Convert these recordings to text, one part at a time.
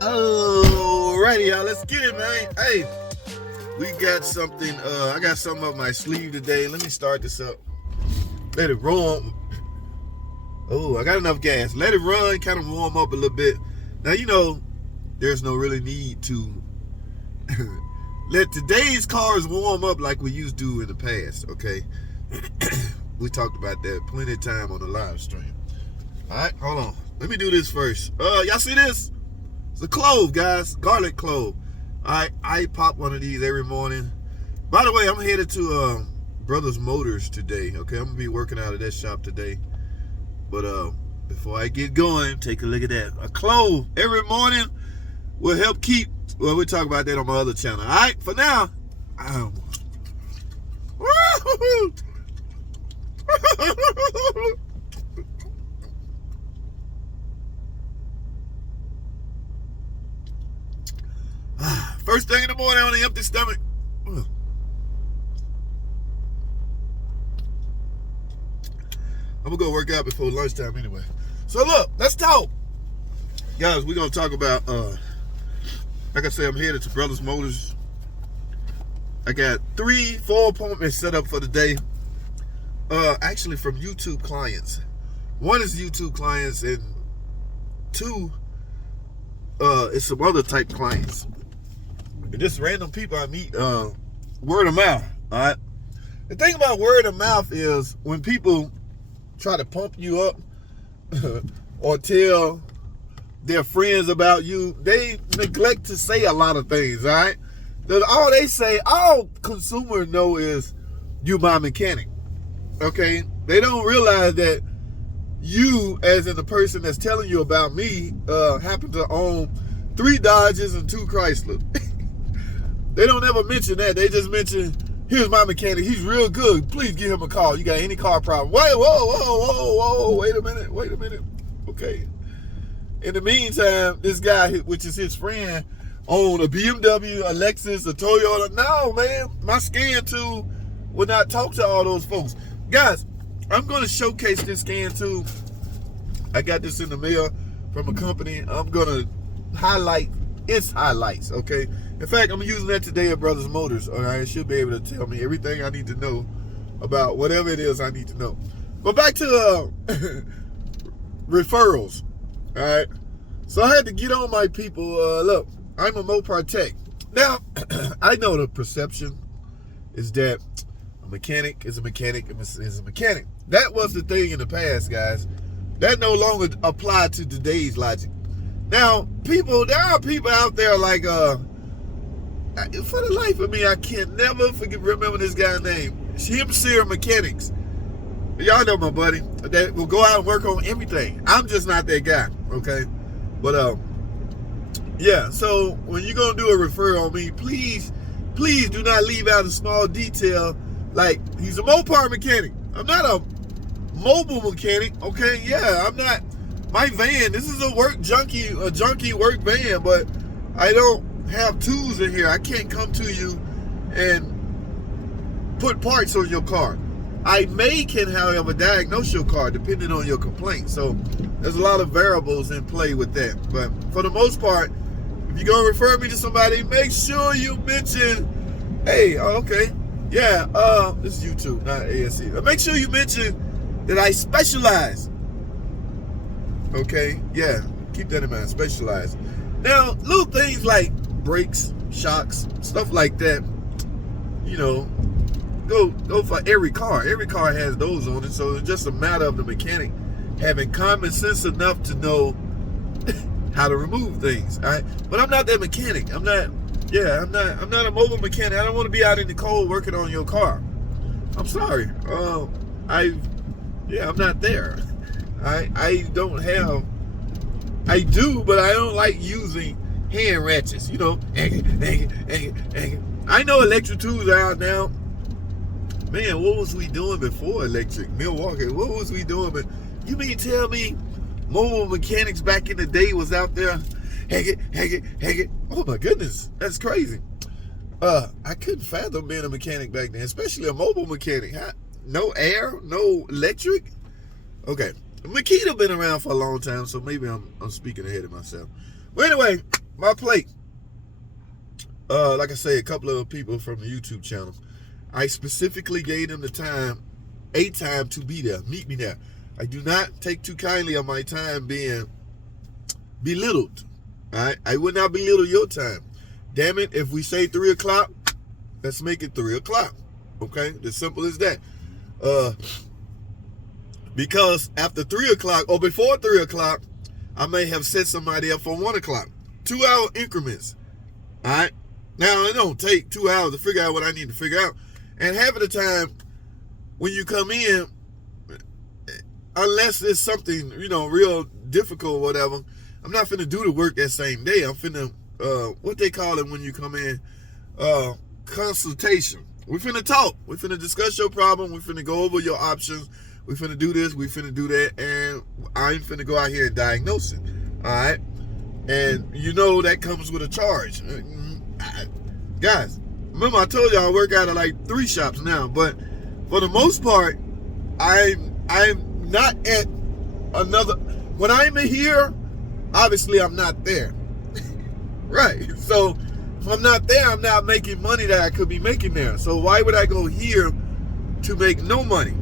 Alrighty, y'all, let's get it, man. Hey, we got something. I got something up my sleeve today. Let me start this up. Let it run. Oh, I got enough gas. Let it run, kind of warm up a little bit. Now, there's no really need to let today's cars warm up like we used to in the past, okay? We talked about that plenty of time on the live stream. All right, hold on. Let me do this first. Y'all see this? It's a clove, guys. Garlic clove. All right, I pop one of these every morning. By the way, I'm headed to Brothers Motors today, okay? I'm going to be working out of that shop today. But before I get going, take a look at that. A clove every morning will help keep, well, we'll talk about that on my other channel. All right, for now, first thing in the morning on an empty stomach. I'm gonna go work out before lunchtime anyway. So look, let's talk. Guys, we're gonna talk about, like I said, I'm headed to Brothers Motors. I got 4 appointments set up for the day. Actually from YouTube clients. One is YouTube clients and 2 is some other type clients. And just random people I meet, word of mouth, all right? The thing about word of mouth is when people try to pump you up or tell their friends about you, they neglect to say a lot of things, all right? All they say, all consumers know is you my mechanic, okay? They don't realize that you, as in the person that's telling you about me, happen to own 3 Dodges and 2 Chrysler. They don't ever mention that. They just mention, here's my mechanic. He's real good. Please give him a call. You got any car problem? Wait, whoa. Wait a minute. Okay. In the meantime, this guy, which is his friend, owned a BMW, a Lexus, a Toyota. No, man. My scan tool would not talk to all those folks. Guys, I'm going to showcase this scan tool. I got this in the mail from a company. I'm going to highlight its highlights, okay? In fact, I'm using that today at Brothers Motors, all right? It should be able to tell me everything I need to know about whatever it is I need to know. But back to referrals, all right? So I had to get on my people. Look, I'm a Mopar tech. Now, I know the perception is that a mechanic is a mechanic is a mechanic. That was the thing in the past, guys. That no longer applied to today's logic. Now, there are people out there like, for the life of me, I can never remember this guy's name. Sear Mechanics. Y'all know my buddy. That will go out and work on everything. I'm just not that guy, okay? But, yeah, so when you're going to do a referral on me, please do not leave out a small detail. Like, he's a Mopar mechanic. I'm not a mobile mechanic, okay? Yeah, I'm not. My van, this is a junky work van, but I don't have tools in here. I can't come to you and put parts on your car. I can, however, diagnose your car depending on your complaint. So there's a lot of variables in play with that. But for the most part, if you're going to refer me to somebody, make sure you mention, hey, okay, yeah, this is YouTube, not ASC. But make sure you mention that I specialize. Okay, yeah, keep that in mind, specialize. Now, little things like brakes, shocks, stuff like that, go for every car. Every car has those on it, so it's just a matter of the mechanic having common sense enough to know how to remove things, all right? But I'm not that mechanic. I'm not a mobile mechanic. I don't want to be out in the cold working on your car. I'm sorry. I'm not there. I do, but I don't like using hand ratchets, I know electric tools are out now. Man, what was we doing before electric? Milwaukee, what was we doing? But you mean tell me mobile mechanics back in the day was out there? Hang it. Oh my goodness, that's crazy. I couldn't fathom being a mechanic back then, especially a mobile mechanic. No air, no electric. Okay. Makita been around for a long time, so maybe I'm speaking ahead of myself. Well, anyway, my plate. Like I say, a couple of people from the YouTube channel, I specifically gave them the time to be there, meet me there. I do not take too kindly on my time being belittled. All right, I would not belittle your time. Damn it, if we say 3 o'clock, let's make it 3 o'clock. Okay, as simple as that. Because after 3 o'clock or before 3 o'clock, I may have set somebody up for 1 o'clock. 2 hour increments. All right. Now, it don't take 2 hours to figure out what I need to figure out. And half of the time, when you come in, unless it's something, real difficult or whatever, I'm not finna do the work that same day. I'm finna, what they call it when you come in, consultation. We finna talk. We finna discuss your problem. We finna go over your options. We finna do this. We finna do that. And I ain't finna go out here and diagnose it. All right? And that comes with a charge. Guys, remember I told y'all I work out of like 3 shops now, but for the most part, I'm not at another. When I'm in here, obviously I'm not there. Right. So if I'm not there, I'm not making money that I could be making there. So why would I go here to make no money?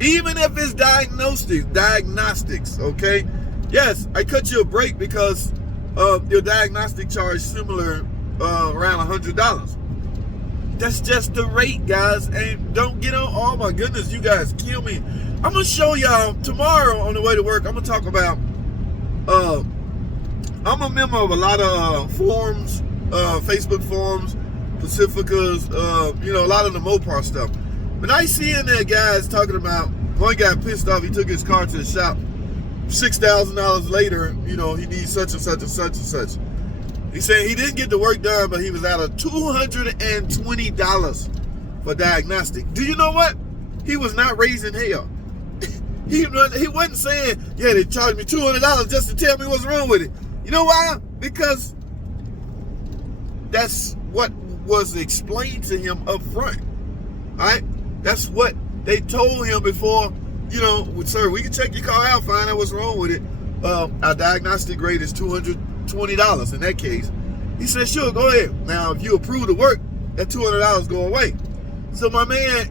Even if it's diagnostics, okay? Yes, I cut you a break because your diagnostic charge similar around $100. That's just the rate, guys. And don't get on, oh my goodness, you guys kill me. I'm going to show y'all tomorrow on the way to work. I'm going to talk about, I'm a member of a lot of forums, Facebook forums, Pacificas, a lot of the Mopar stuff. But I see in there guys talking about, one guy pissed off, he took his car to the shop, $6,000 later, he needs such and such and such and such. He said he didn't get the work done, but he was out of $220 for diagnostic. Do you know what? He was not raising hell. He wasn't saying, yeah, they charged me $200 just to tell me what's wrong with it. You know why? Because that's what was explained to him up front. All right? That's what they told him before, sir, we can check your car out, find out what's wrong with it. Our diagnostic rate is $220 in that case. He said, sure, go ahead. Now, if you approve the work, that $200 go away. So my man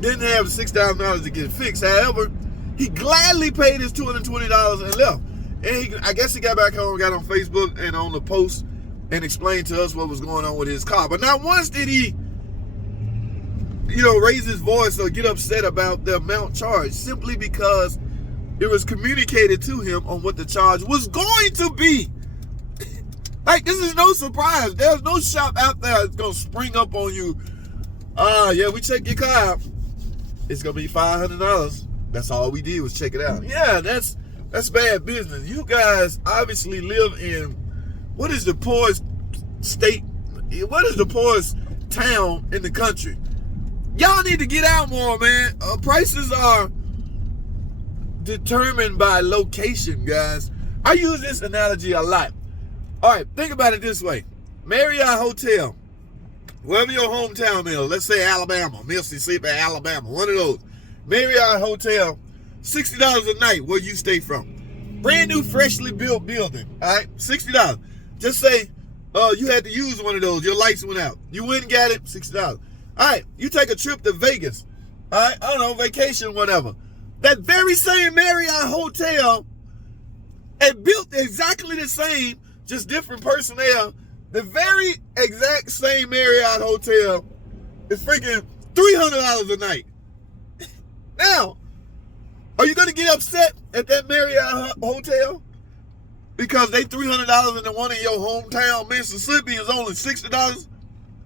didn't have $6,000 to get it fixed. However, he gladly paid his $220 and left. And I guess he got back home, got on Facebook and on the post and explained to us what was going on with his car. But not once did he, raise his voice or get upset about the amount charged, simply because it was communicated to him on what the charge was going to be. Like, this is no surprise. There's no shop out there that's going to spring up on you. Yeah, we check your car out. It's going to be $500. That's all we did was check it out. Yeah, that's bad business. You guys obviously live in, what is the poorest state? What is the poorest town in the country? Y'all need to get out more, man. Prices are determined by location, guys. I use this analogy a lot. All right, think about it this way. Marriott Hotel, wherever your hometown is, let's say Alabama, Mississippi, Alabama, one of those. Marriott Hotel, $60 a night where you stay from. Brand new, freshly built building, all right? $60. Just say you had to use one of those. Your lights went out. You went and got it, $60. All right, you take a trip to Vegas, all right? I don't know, vacation, whatever. That very same Marriott Hotel, and built exactly the same, just different personnel. The very exact same Marriott Hotel is freaking $300 a night. Now, are you going to get upset at that Marriott Hotel because they $300 and the one in your hometown, Mississippi, is only $60?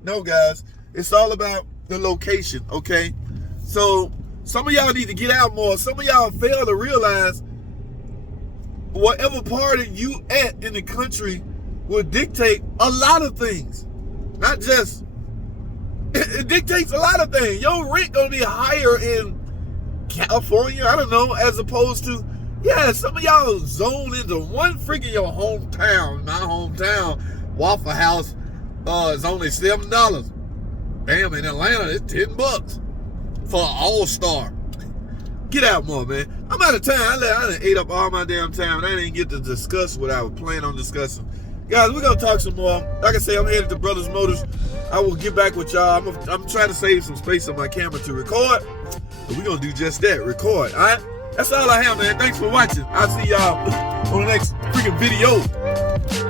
No, guys. It's all about the location, okay? So, some of y'all need to get out more. Some of y'all fail to realize whatever part of you at in the country will dictate a lot of things. Not just, it dictates a lot of things. Your rent gonna be higher in California, I don't know, as opposed to, yeah, some of y'all zone into one freaking your hometown. My hometown, Waffle House, is only $7. Damn, in Atlanta, it's $10 for an all-star. Get out more, man. I'm out of time. I done ate up all my damn time, and I didn't get to discuss what I was planning on discussing. Guys, we're gonna talk some more. Like I say, I'm headed to Brothers Motors. I will get back with y'all. I'm trying to save some space on my camera to record. But we're gonna do just that, record. Alright? That's all I have, man. Thanks for watching. I'll see y'all on the next freaking video.